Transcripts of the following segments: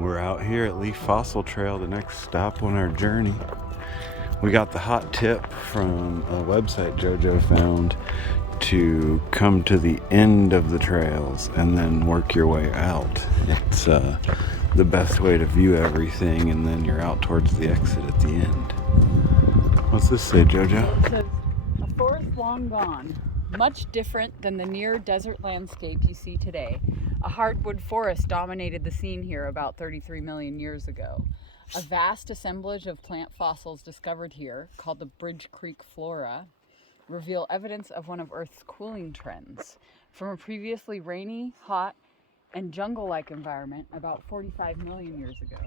We're out here at Leaf Fossil Trail, the next stop on our journey. We got the hot tip from a website JoJo found to come to the end of the trails and then work your way out. It's the best way to view everything, and then you're out towards the exit at the end. What's this say, JoJo? It says, a forest long gone, much different than the near desert landscape you see today. A hardwood forest dominated the scene here about 33 million years ago. A vast assemblage of plant fossils discovered here, called the Bridge Creek flora, reveal evidence of one of Earth's cooling trends. From a previously rainy, hot, and jungle-like environment about 45 million years ago,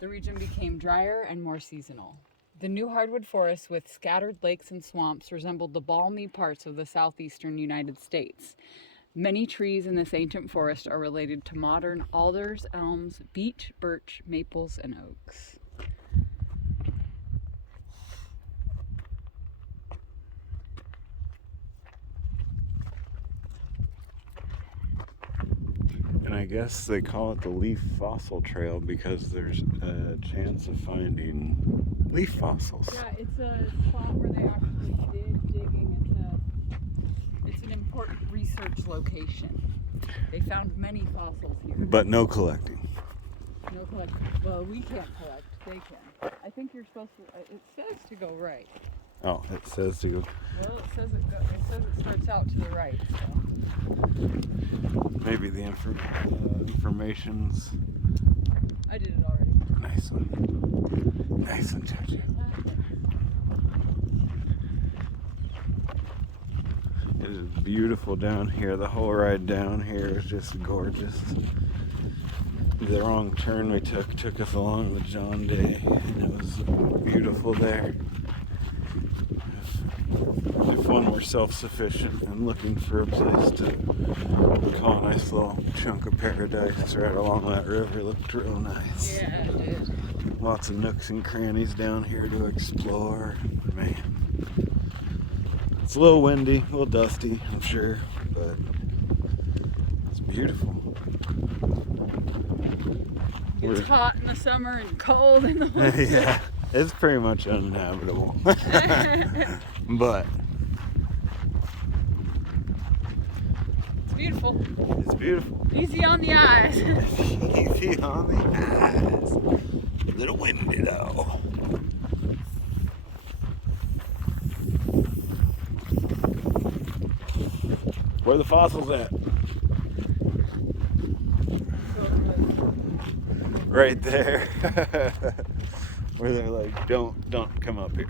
the region became drier and more seasonal. The new hardwood forests with scattered lakes and swamps resembled the balmy parts of the southeastern United States. Many trees in this ancient forest are related to modern alders, elms, beech, birch, maples, and oaks. And I guess they call it the Leaf Fossil Trail because there's a chance of finding leaf fossils. Yeah, it's a spot where they actually did digging. It's an important research location. They found many fossils here. But no collecting. No collecting. Well, we can't collect. They can. I think you're supposed to. It says to go right. Oh, it says to go. Well, it says it starts out to the right. So. Maybe the information's. I did it already. Nice one. Nice one, JoJo. It is beautiful down here. The whole ride down here is just gorgeous. The wrong turn we took us along the John Day, and it was beautiful there. If one were self-sufficient and looking for a place to call a nice little chunk of paradise right along that river, looked real nice. Yeah, it did. Lots of nooks and crannies down here to explore. Man, it's a little windy, a little dusty, I'm sure, but it's beautiful. It's hot in the summer and cold in the winter. Yeah, it's pretty much uninhabitable. But it's beautiful. it's beautiful. Easy on the eyes. Easy on the eyes. A little windy though. Where are the fossils at? Right there. Where they're like, don't come up here.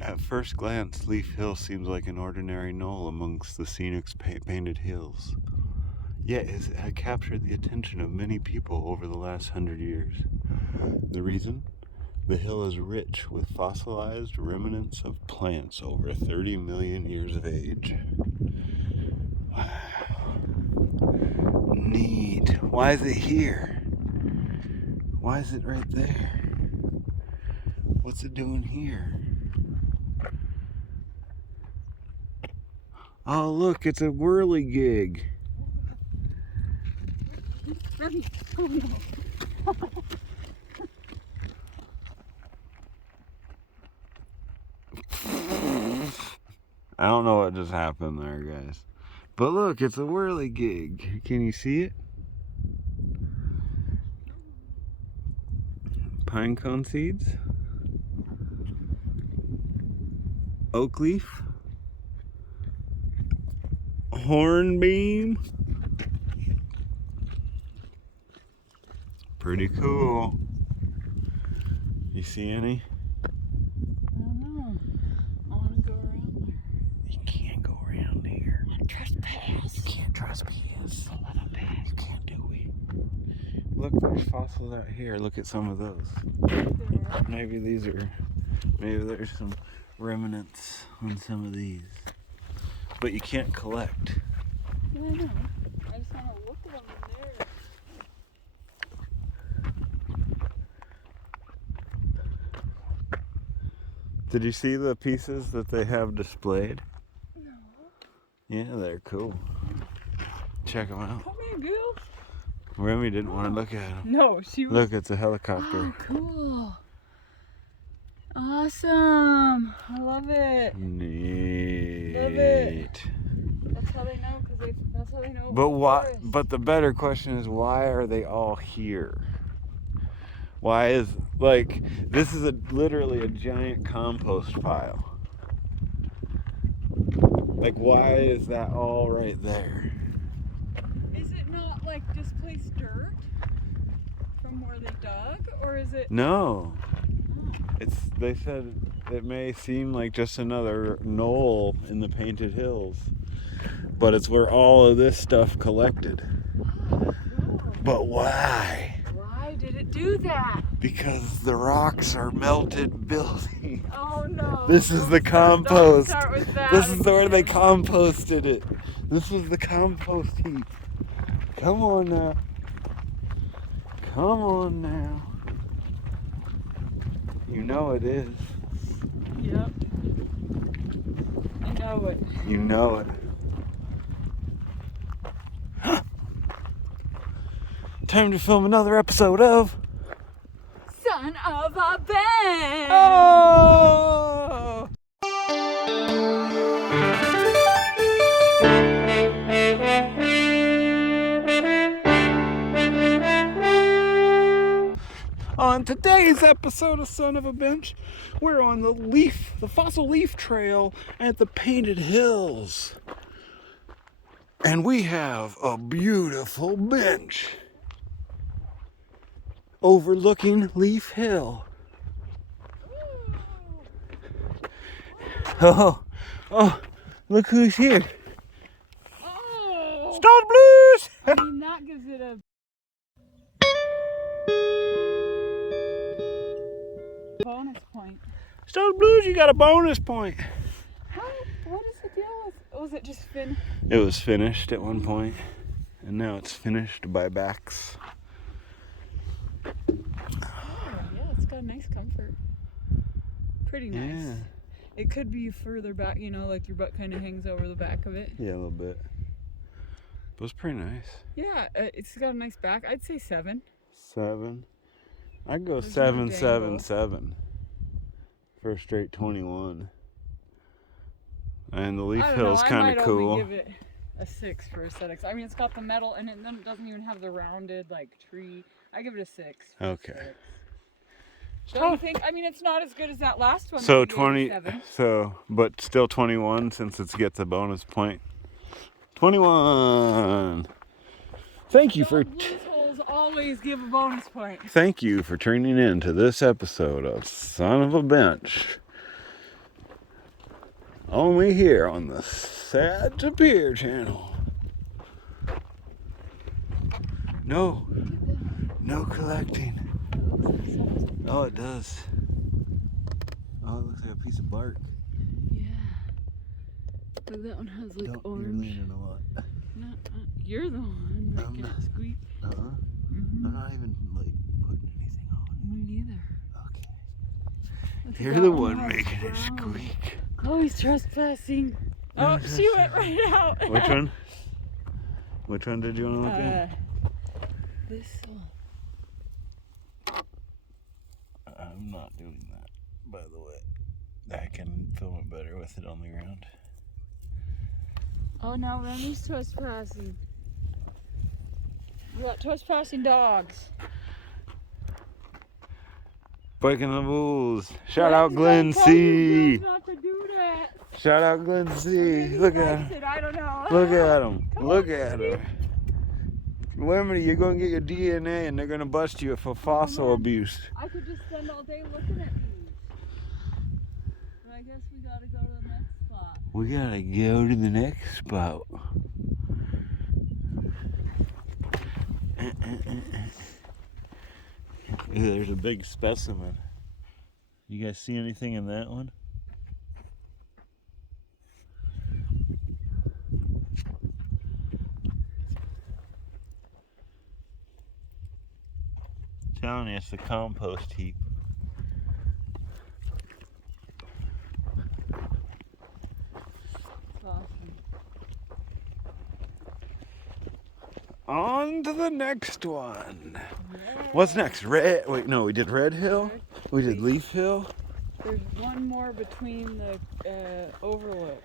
At first glance, Leaf Hill seems like an ordinary knoll amongst the scenic painted hills. Yet it has captured the attention of many people over the last 100 years. The reason? The hill is rich with fossilized remnants of plants over 30 million years of age. Wow. Neat. Why is it here? Why is it right there? What's it doing here? Oh, look, it's a whirligig. Oh, no. I don't know what just happened there, guys. But look, it's a whirligig. Can you see it? Pine cone seeds. Oak leaf. Hornbeam. Pretty cool. You see any? I don't know. trust me, it's a little bit. You can't do it. Look, there's fossils out here. Look at some of those. Maybe there's some remnants on some of these. But you can't collect. Yeah, I know. I just want to look at them in there. Did you see the pieces that they have displayed? No. Yeah, they're cool. Check them out. Come here, girl. Remy didn't want to look at them. No, she was. Look, it's a helicopter. Oh, cool. Awesome. I love it. Neat. Love it. That's how they know, that's how they know. But what? But the better question is, why are they all here? Why is, like, this is literally a giant compost pile. Like, why is that all right there? Is it not like displaced dirt from where they dug, or is it? No. Oh. They said it may seem like just another knoll in the Painted Hills, but it's where all of this stuff collected. Oh, cool. But why? Why did it do that? Because the rocks are melted building. Oh no. This is the compost. Don't start with that. This is where they composted it. This was the compost heap. Come on now. Come on now. You know it is. Yep. I know it. You know it. Time to film another episode of Son of a Bench! Oh! On today's episode of Son of a Bench, we're on the fossil leaf trail at the Painted Hills. And we have a beautiful bench overlooking Leaf Hill. Oh, look who's here. Oh! Stone Blues! I mean, that gives it a bonus point. Stone Blues, you got a bonus point. What is the deal with, was it just finished? It was finished at one point, and now it's finished by backs. Oh, yeah, it's got a nice comfort. Pretty nice. Yeah. It could be further back, you know, like your butt kind of hangs over the back of it. Yeah, a little bit. But it's pretty nice. Yeah, it's got a nice back. I'd say 7. 7. I'd go There's 7, no 7, dangle. 7 for a straight 21. And the Leaf I don't know, Hill's kind I of might cool. only give it a 6 for aesthetics. I mean, it's got the metal, and it doesn't even have the rounded, like, tree. I give it a 6. For Okay. aesthetics. Don't you think? I mean, it's not as good as that last one. So that you gave 20, a 7. but still 21 since it gets a bonus point. 21. Thank you for Holes always give a bonus point. thank you for tuning in to this episode of Son of a Bench. Only here on the Sad Tapirs channel. No collecting. Oh, it does. Oh, it looks like a piece of bark. Yeah. But that one has like You're orange. leaning a lot. You're the one making it squeak. I'm Mm-hmm. not even like putting anything on. Me neither. Okay. Look at You're that the one one has making it brown. squeak. Chloe's trespassing. Oh, she went right out. Which one? Which one did you want to look at? This one. I'm not doing that, by the way. I can film it better with it on the ground. Oh, now Remy's trespassing. We got trespassing dogs. Breaking the rules. Shout Glenn out Glenn told you C. girls not to do that. Shout out Glenn C. Look at him. I don't know. Look at him. Come Look on, at Steve. him. Remember, you're going to get your DNA and they're going to bust you for fossil on. abuse. I could just spend all day looking at these. But I guess we gotta go to the next spot. We got to go to the next spot. There's a big specimen. You guys see anything in that one? I'm telling you, it's the compost heap. Awesome. On to the next one. What's next? Red. Wait, no, we did Red Hill. We did Leaf Hill. There's one more between the overlook.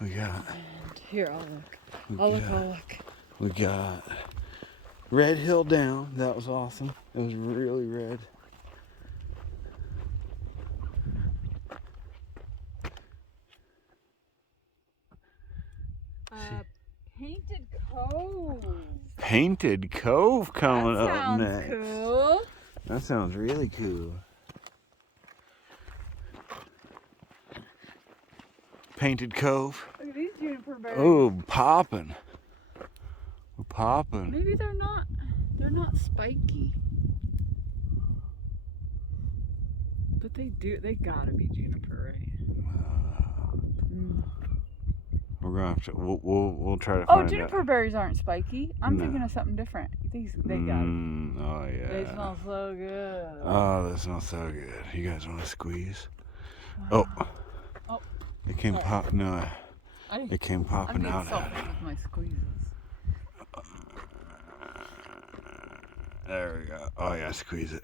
We got. And here, I'll look. We got Red Hill down. That was awesome. It was really red. Painted Cove. Painted Cove coming That up sounds next. cool. That sounds really cool. Painted Cove. Look at these juniper berries. Oh, popping. We're popping. Maybe they're not spiky. But they gotta be juniper, right? We're gonna have to. We'll try to Oh, find juniper out. berries aren't spiky. I'm No. thinking of something different. They got. Oh yeah. They smell so good. Oh, that smells so good. You guys want to squeeze? Oh. Oh. It came Sorry. pop. No. I It came popping made out at something it. with my squeezes. There we go. Oh yeah, squeeze it.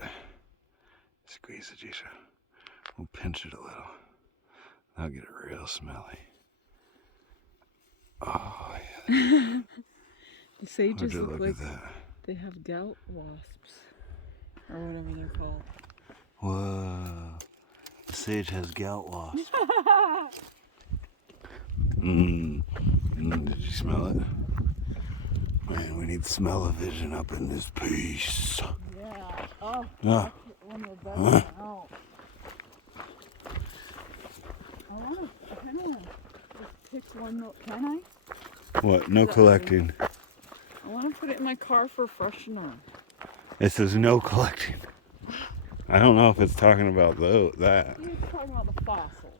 Squeeze it, Jisha. We'll pinch it a little. That'll get it real smelly. Oh yeah. The sages Would you look look like at that? they have gout wasps, or whatever they're called. Whoa. The sage has gout wasp. Did you smell it? Man, we need smell-o-vision up in this piece. Yeah. Oh. Yeah. One of the best one out. I kind of want to pick one. Can I? What? No collecting. I want to put it in my car for freshener. It says no collecting. I don't know if it's talking about that. You're talking about the fossils.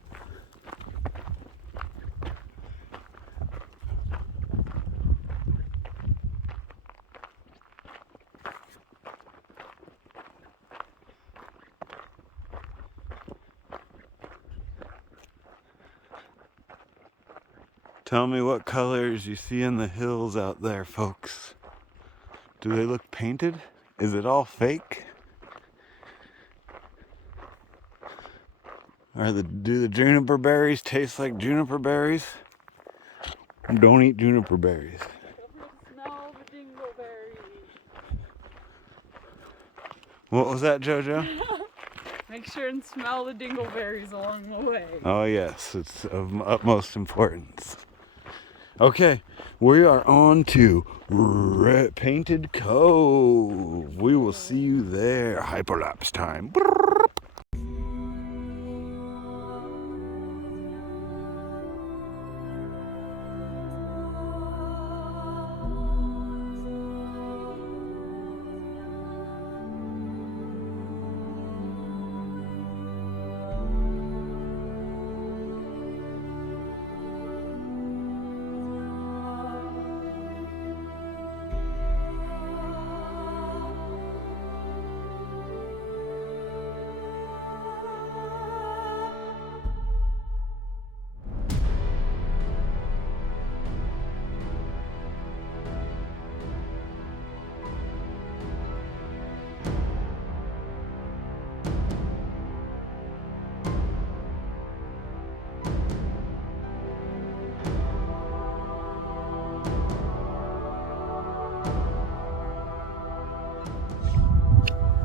Tell me what colors you see in the hills out there, folks. Do they look painted? Is it all fake? Do the juniper berries taste like juniper berries? Don't eat juniper berries. Smell the dingleberries. What was that, JoJo? Make sure and smell the dingleberries along the way. Oh yes, it's of utmost importance. Okay, we are on to Painted Cove. We will see you there. Hyperlapse time.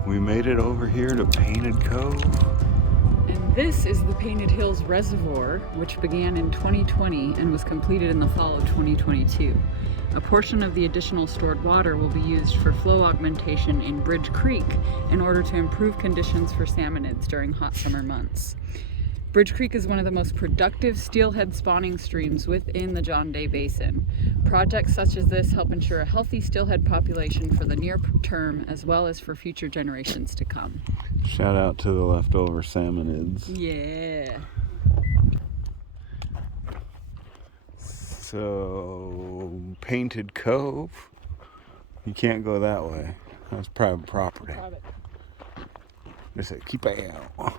We made it over here to Painted Cove. And this is the Painted Hills Reservoir, which began in 2020 and was completed in the fall of 2022. A portion of the additional stored water will be used for flow augmentation in Bridge Creek in order to improve conditions for salmonids during hot summer months. Bridge Creek is one of the most productive steelhead spawning streams within the John Day Basin. Projects such as this help ensure a healthy steelhead population for the near term as well as for future generations to come. Shout out to the leftover salmonids. Yeah. So, Painted Cove. You can't go that way. That's private property. Private. They said, keep it out.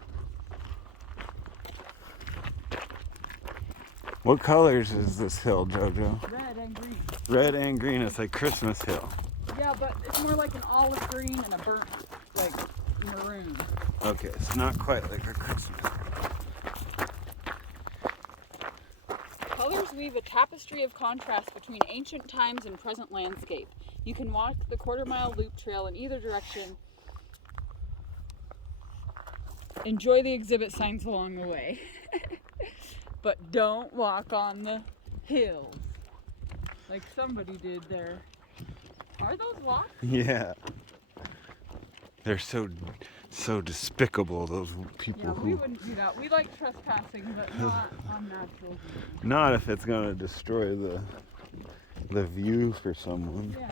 What colors is this hill, Jojo? Red and green. Red and green. It's like Christmas Hill. Yeah, but it's more like an olive green and a burnt, like, maroon. Okay, it's not quite like a Christmas. Colors weave a tapestry of contrast between ancient times and present landscape. You can walk the quarter-mile loop trail in either direction. Enjoy the exhibit signs along the way. But don't walk on the hills like somebody did there. Are those walks? Yeah. They're so despicable, those people Yeah, who... we wouldn't do that. We like trespassing, but not on natural view. Not if it's going to destroy the view for someone. Yeah.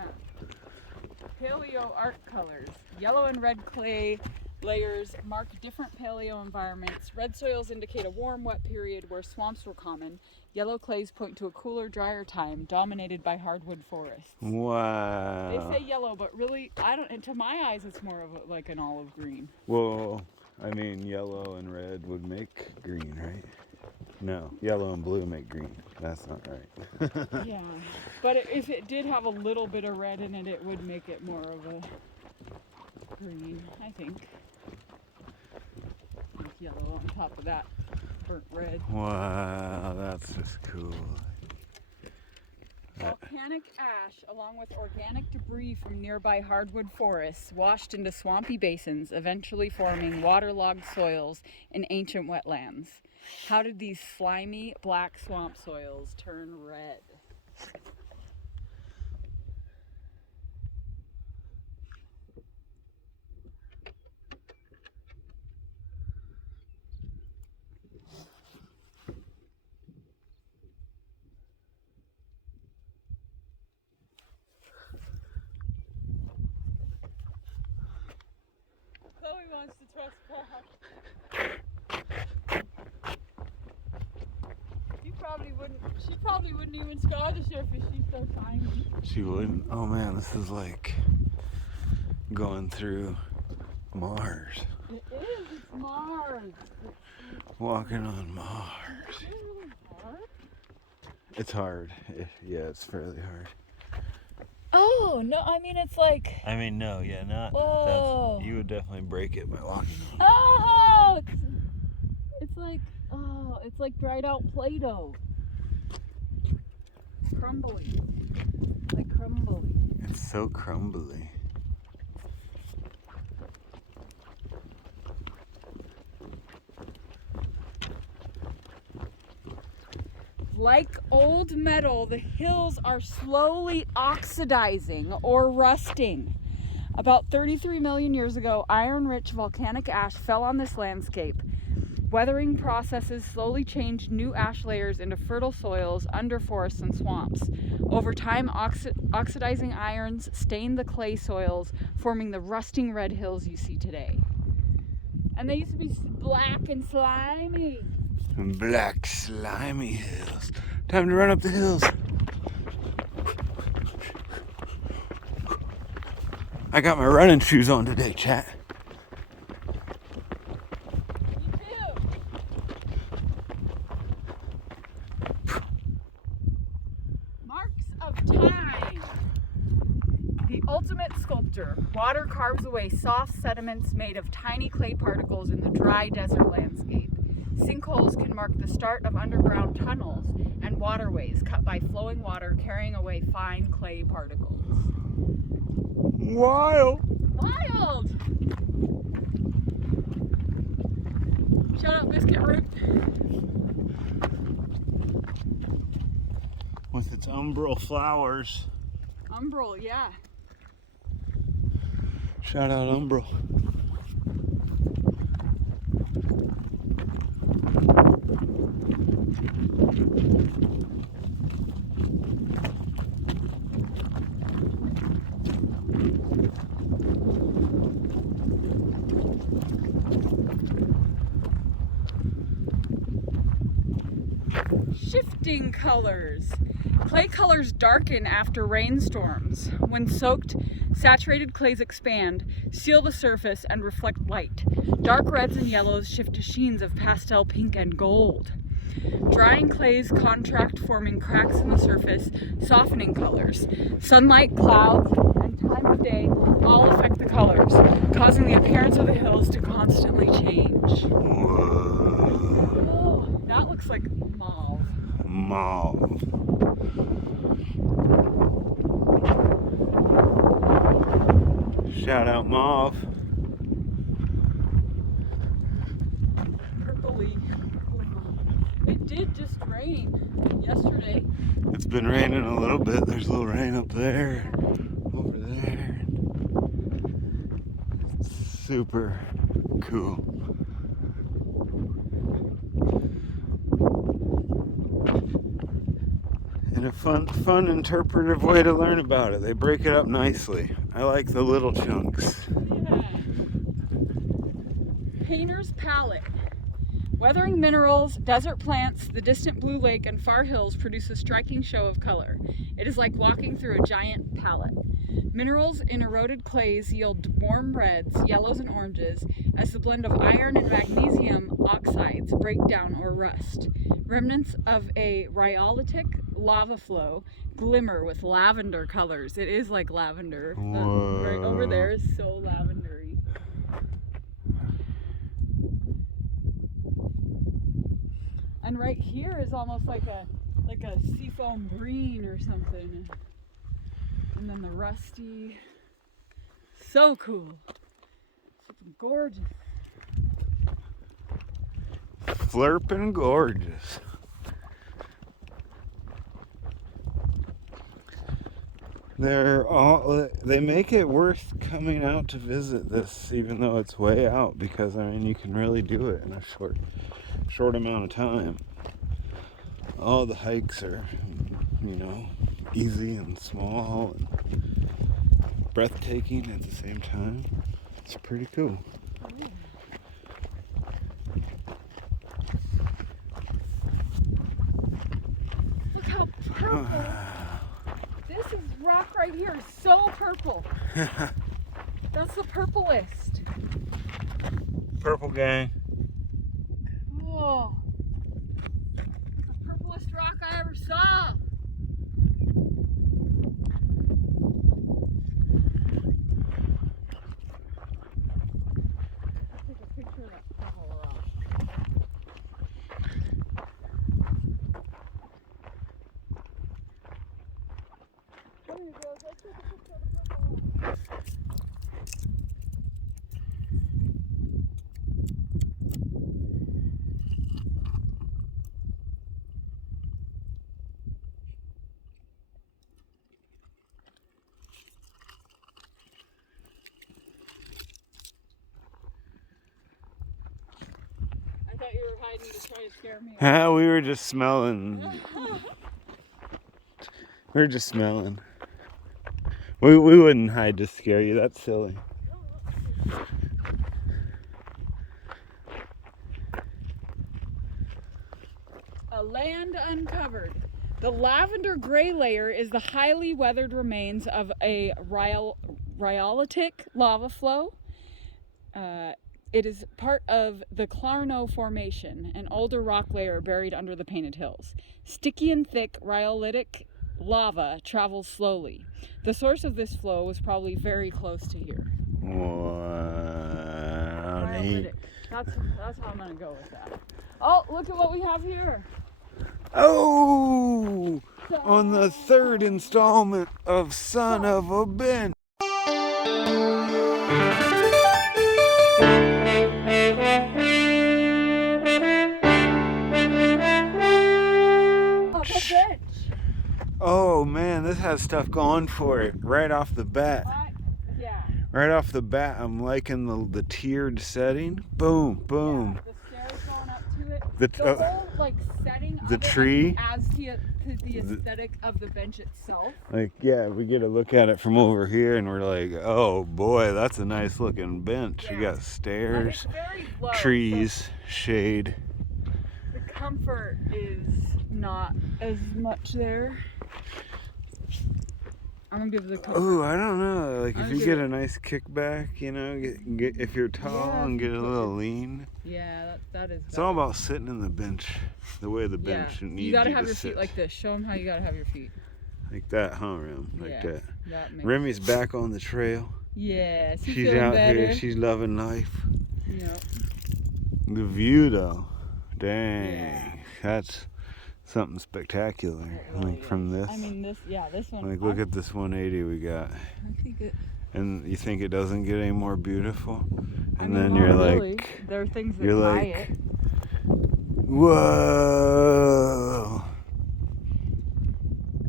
Paleo art colors. Yellow and red clay layers mark different paleo environments. Red soils indicate a warm, wet period where swamps were common. Yellow clays point to a cooler, drier time dominated by hardwood forests. Wow. They say yellow, but really, and to my eyes, it's more of like an olive green. Well, I mean, yellow and red would make green, right? No, yellow and blue make green. That's not right. Yeah, but if it did have a little bit of red in it, it would make it more of a green, I think. Like yellow on top of that burnt red. Wow, that's just cool. Volcanic ash, along with organic debris from nearby hardwood forests, washed into swampy basins, eventually forming waterlogged soils in ancient wetlands. How did these slimy black swamp soils turn red? Chloe wants to trespass. She probably wouldn't even scar the surface. She's so tiny. She wouldn't. Oh man, this is like going through Mars. It is. It's Mars. Walking on Mars. Is it really hard? It's hard. Yeah, it's fairly hard. Oh no! I mean, it's like. I mean, no, yeah, not. Whoa! You would definitely break it by walking on it. Oh! It's like dried out Play-Doh. Crumbly. Like crumbly. It's so crumbly. Like old metal, the hills are slowly oxidizing or rusting. About 33 million years ago, iron-rich volcanic ash fell on this landscape. Weathering processes slowly changed new ash layers into fertile soils under forests and swamps. Over time, oxidizing irons stained the clay soils, forming the rusting red hills you see today. And they used to be black and slimy. Black slimy hills. Time to run up the hills. I got my running shoes on today, chat. Ultimate sculptor. Water carves away soft sediments made of tiny clay particles in the dry desert landscape. Sinkholes can mark the start of underground tunnels and waterways cut by flowing water carrying away fine clay particles. Wild! Wild! Shout out Biscuit Root. With its umbral flowers. Umbral, yeah. Shout out umbral. Shifting colors. Clay colors darken after rainstorms. When soaked, saturated clays expand, seal the surface, and reflect light. Dark reds and yellows shift to sheens of pastel pink and gold. Drying clays contract, forming cracks in the surface, softening colors. Sunlight, clouds, and time of day all affect the colors, causing the appearance of the hills to constantly change. Oh, that looks like mauve. Mauve. Shout out mauve. Purpley. It did just rain yesterday. It's been raining a little bit. There's a little rain up there, over there. It's super cool. And a fun interpretive way to learn about it. They break it up nicely. I like the little chunks. Yeah. Painter's palette. Weathering minerals, desert plants, the distant blue lake, and far hills produce a striking show of color. It is like walking through a giant palette. Minerals in eroded clays yield warm reds, yellows, and oranges as the blend of iron and magnesium oxides break down or rust. Remnants of a rhyolitic lava flow glimmer with lavender colors. It is like lavender. Right over there is so lavendery. And right here is almost like a seafoam green or something. And then the rusty. So cool. It's gorgeous. Flirpin' gorgeous. They make it worth coming out to visit this, even though it's way out, because I mean you can really do it in a short amount of time. All the hikes are, easy and small and breathtaking at the same time. It's pretty cool. Look how purple. This is rock right here, so purple. That's the purplest. Purple gang. Cool. The purplest rock I ever saw. Let's take a picture of that purple rock. There you go. Let's take a picture of the purple rock. I thought you were hiding to try to scare me. We were just smelling. We were just smelling. We wouldn't hide to scare you. That's silly. A land uncovered. The lavender gray layer is the highly weathered remains of a rhyolitic lava flow. It is part of the Clarno Formation, an older rock layer buried under the Painted Hills. Sticky and thick rhyolitic lava travels slowly. The source of this flow was probably very close to here. Wow, neat. That's how I'm gonna go with that. Oh, look at what we have here. Oh, on the third installment of Son of a Ben. Oh man, this has stuff going for it right off the bat. Yeah. Right off the bat, I'm liking the tiered setting. Boom, boom. Yeah, the stairs going up to it. the whole like setting the of tree it adds to the aesthetic of the bench itself. Like, yeah, we get a look at it from over here and we're like, oh boy, that's a nice looking bench. Yeah. You got stairs, It's very low, trees, so shade. the comfort is not as much there. I'm gonna give the comfort. Oh, I don't know. Like, if you get it a nice kickback, you know, get if you're tall and get a little lean. Yeah, that is. It's all about sitting in the bench, the way the bench needs you gotta you have to your sit. feet like this. Show them how you gotta have your feet. Like that, huh, Rem? Like that. Makes Remy's back on the trail. Yeah, She's out here. She's loving life. Yep. The view, though, dang, that's something spectacular. Really like from this. I mean, this one. Like, look at this 180 we got. I think it. And you think it doesn't get any more beautiful? And then not you're really. like, There are things that you're tie like, it. whoa.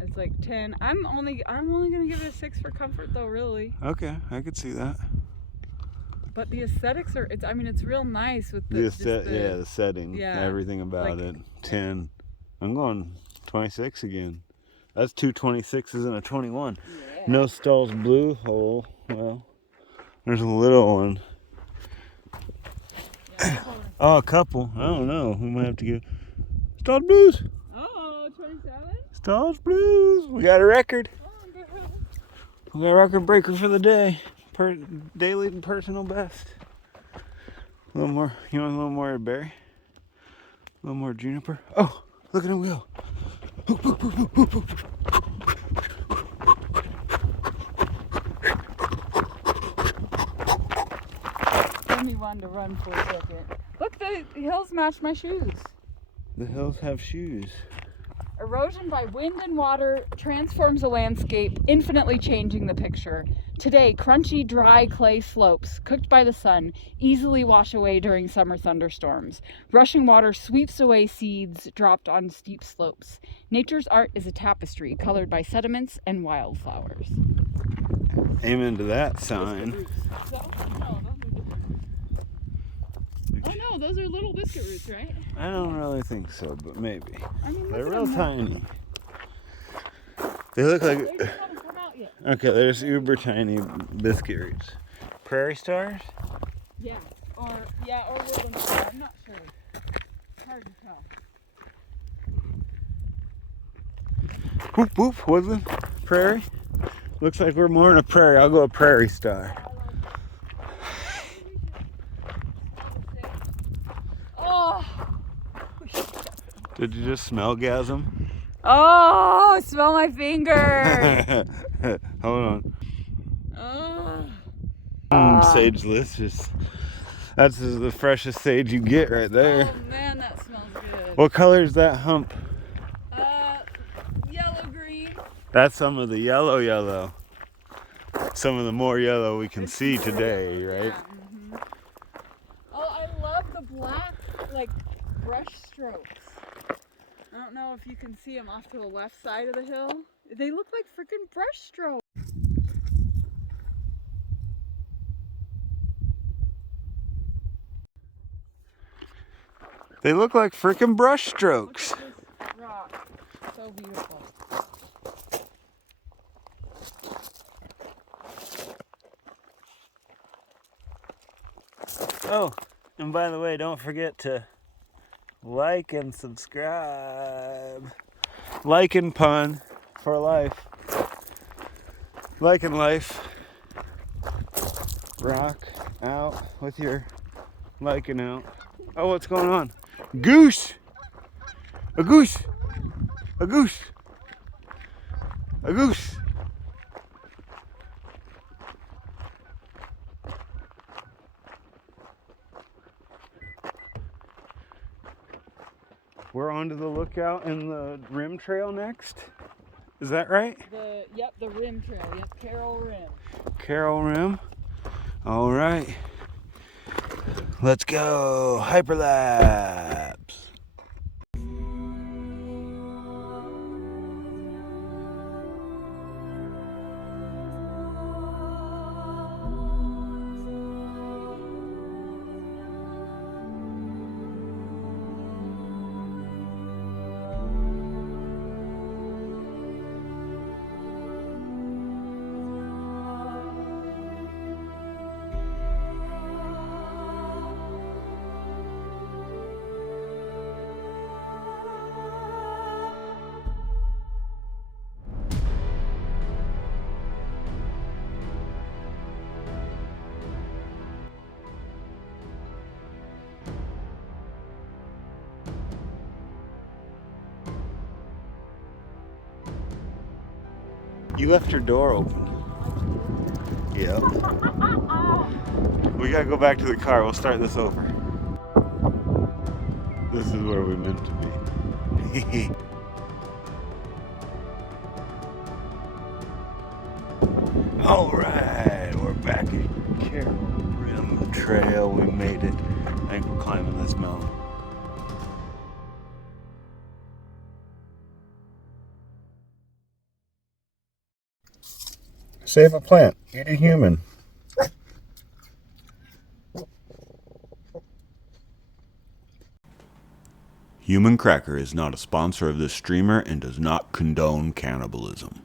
It's like 10. I'm only gonna give it a 6 for comfort though, really. Okay, I could see that. But the aesthetics are. It's real nice with the the setting, everything about like, it. 10. I'm going 26 again. That's 2 26s and a 21. Yeah. No stalls blue hole. Well, there's a little one. Yeah, Oh, a couple. I don't know. We might have to give Stalls Blues. oh, 27? Stalls Blues. We got a record. Oh, good. We got a record breaker for the day. Daily and personal best. A little more. You want a little more berry? A little more juniper? Oh, look at him go. Give me one to run for a second. Look, the hills match my shoes. The hills have shoes. Erosion by wind and water transforms a landscape, infinitely changing the picture. Today, crunchy, dry clay slopes, cooked by the sun, easily wash away during summer thunderstorms. Rushing water sweeps away seeds dropped on steep slopes. Nature's art is a tapestry colored by sediments and wildflowers. Amen to that sign. Oh no, those are little biscuit roots, right? I don't really think so, but maybe. I mean, They're look at real them. tiny. They look like... They just haven't come out yet. Okay, there's uber tiny biscuit roots. Prairie stars? Yeah, or woodland star. I'm not sure. Hard to tell. Whoop whoop, woodland, prairie. Looks like we're more in a prairie. I'll go a prairie star. Oh! Did you just smell gasm? Oh! Smell my finger! Hold Oh! on. Sageless. That's the freshest sage you get right there. Oh man, that smells good. What color is that hump? Yellow green. That's some of the yellow. Some of the more yellow we can see today, right? Yeah, Oh, I love the black, like, brush strokes. I don't know if you can see them off to the left side of the hill. They look like freaking brush strokes. They look like freaking brush strokes. Look at this rock. So beautiful. Oh, and by the way, don't forget to like and subscribe. Like and pun for life. Like and life. Rock out with your liking out. Oh, what's going on? Goose! A goose! A goose! A goose! We're on to the lookout in the rim trail next. Is that right? The rim trail. Yep, Carroll Rim. Carroll Rim. All right. Let's go. Hyperlapse. You left your door open. Yep. We gotta go back to the car. We'll start this over. This is where we meant to be. Alright, we're back at Carroll Rim Trail. We made it. I think we're climbing this mountain. Save a plant, eat a human. Human Cracker is not a sponsor of this streamer and does not condone cannibalism.